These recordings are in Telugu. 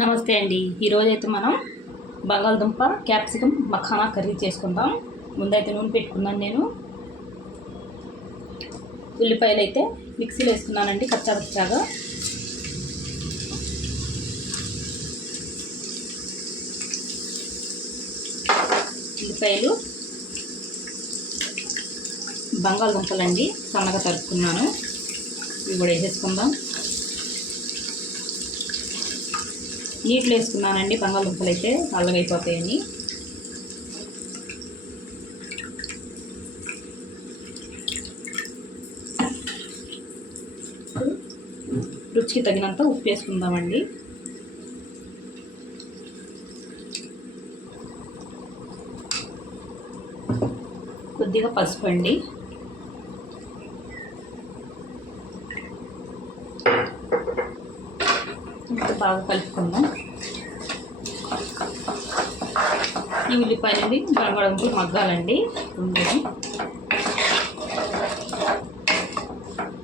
నమస్తే అండి. ఈరోజైతే మనం బంగాళదుంప క్యాప్సికమ్ మఖానా కర్రీ చేసుకుందాం. ముందైతే నూనె పెట్టుకున్నాను. నేను ఉల్లిపాయలు అయితే మిక్సీలో వేసుకున్నానండి కచ్చాగా. ఉల్లిపాయలు, బంగాళదుంపలండి సన్నగా తరుక్కున్నాను. ఇవి కూడా వేసేసుకుందాం. నీటిలో వేసుకున్నానండి బంగాళదుంపలు అయితే నల్లగైపోతాయని. రుచికి తగినంత ఉప్పు వేసుకుందామండి. కొద్దిగా పసుపు అండి. బాగా కలుపుకుందాం. ఈ ఉల్లిపాయలు బంగాళదుంపలు మగ్గాలండి.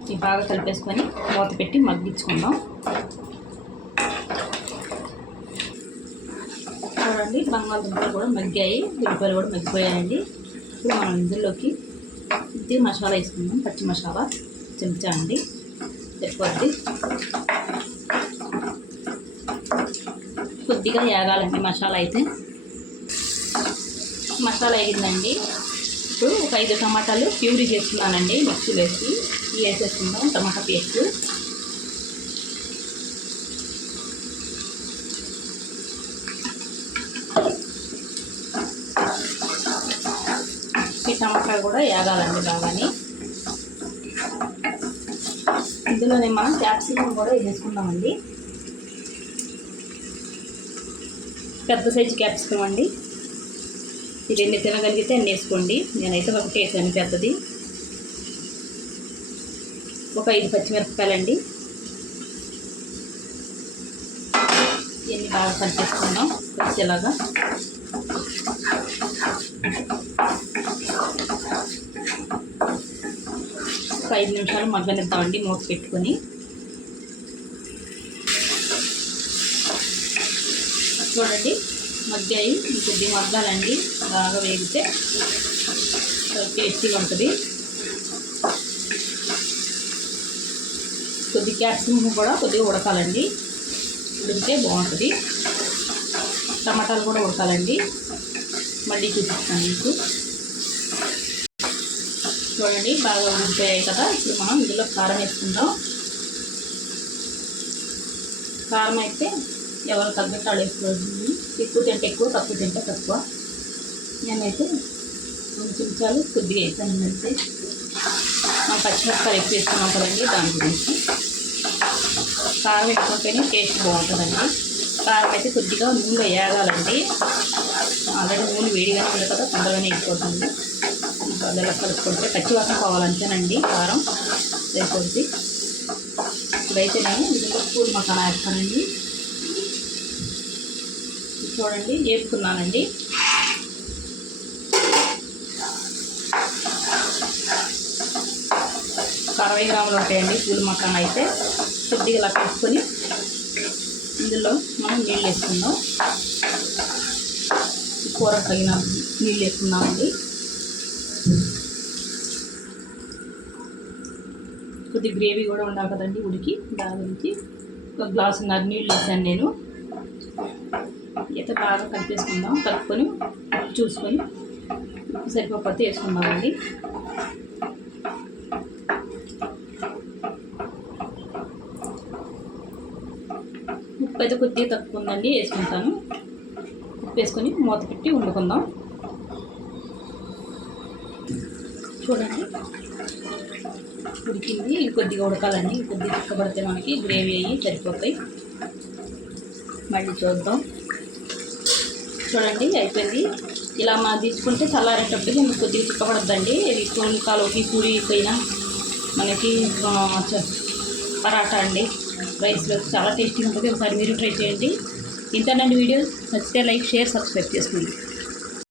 ఇవి బాగా కలిపేసుకొని మూత పెట్టి మగ్గించుకుందాం. చూడండి బంగాళదుంపలు కూడా మగ్గాయి, ఉల్లిపాయలు కూడా మగ్గిపోయాయండి. ఇప్పుడు మనం ఇందులోకి ఇది మసాలా వేసుకుందాం. పచ్చి మసాలా చెంచా అండి సరిపోద్ది. కొద్దిగా వేగాలండి మసాలా అయితే. మసాలా వేగిందండి. ఇప్పుడు ఒక 5 టమాటాలు ప్యూరీ చేసుకున్నానండి మిక్సీలో వేసి. ఇవి వేసేసుకుందాం. టమాటా పేస్ట్, ఈ టమాటాలు కూడా వేగాలండి బాగాని. ఇందులోనే మనం క్యాప్సికమ్ కూడా వేసేసుకుందామండి. పెద్ద సైజు క్యాప్సికమ్ అండి. ఇది ఎన్ని తినగలిగితే అన్ని వేసుకోండి. నేనైతే ఒకటి వేసాను పెద్దది. ఒక 5 పచ్చిమిరపకాయలండి. ఇవన్నీ బాగా కలిపేసుకుందాం వచ్చేలాగా. ఒక 5 నిమిషాలు మగ్గనిద్దామండి మూత పెట్టుకొని. చూడండి మగ్గాయి. కొద్దిగా మగ్గాలండి. బాగా వేగితే టేస్టీగా ఉంటుంది. కొద్ది క్యాప్సికమ్ కూడా కొద్దిగా ఉడకాలండి. ఉడికితే బాగుంటుంది. టమాటాలు కూడా ఉడకాలండి. మళ్ళీ చూపిస్తాను మీకు. చూడండి బాగా ఉడికిపోయాయి కదా. ఇప్పుడు మనం ఇందులో కారం వేసుకుందాం. కారం అయితే ఎవరు తగ్గట్టు వేసుకోండి. ఎక్కువ తింటే ఎక్కువ, తక్కువ తింటే తక్కువ. నేనైతే 2 చెంచాలు కొద్దిగా వేసాను. అయితే మనం పచ్చిమిరపకాయలు ఎక్కువ వేసుకున్నాం కదండి, దాని గురించి. కారం ఎక్కువైతేనే టేస్ట్ బాగుంటుందండి. కారం అయితే కొద్దిగా నూనెలో వేగాలండి. ఆల్రెడీ నూనె వేడిగానే ఉంది కదా, తొందరగానే వేసుకోవద్దండి. అలా కలుపుకుంటే పచ్చివాసన కావాలంటేనండి కారం వేసుకోవద్ది. ఇప్పుడైతే నేను ఇందులో పూల్ మసాలా వేస్తానండి. చూడండి వేసుకున్నానండి. ఒక 60 గ్రాములు ఉంటాయండి పూల మసాలా అయితే. కొద్దిగా ఇలా కలుపుకొని ఇందులో మనం నీళ్ళు వేసుకుందాం. కూర తగిన నీళ్ళు వేసుకున్నామండి. కొద్ది గ్రేవీ కూడా ఉండాలి కదండి ఉడికి. దాని గురించి 1 గ్లాసున్నర నీళ్ళు వేసాను నేను. అయితే బాగా కలిపేసుకుందాం. కలుపుకొని చూసుకొని సరిపోతే వేసుకుందామండి. ఉప్పు అయితే కొద్దిగా తక్కువ ఉందండి, వేసుకుంటాను. ఉప్పు వేసుకొని మూత పెట్టి వండుకుందాం. చూడండి ఉడికింది. కొద్దిగా ఉడకాలండి. కొద్దిగా చిక్కబడితే మనకి గ్రేవీ అయ్యి సరిపోతాయి. మళ్ళీ చూద్దాం. చూడండి అయిపోయింది. ఇలా మనం తీసుకుంటే చల్లారేటప్పటికి మనకు కొద్దిగా చిక్కబడద్దండి. ఇది పుల్కాలోకి, పూరి పైన మనకి పరాటా అండి, రైస్లో చాలా టేస్టీగా ఉంటుంది. ఒకసారి మీరు ట్రై చేయండి. ఇంతేనండి వీడియో. నచ్చితే లైక్, షేర్, సబ్స్క్రైబ్ చేసుకోండి.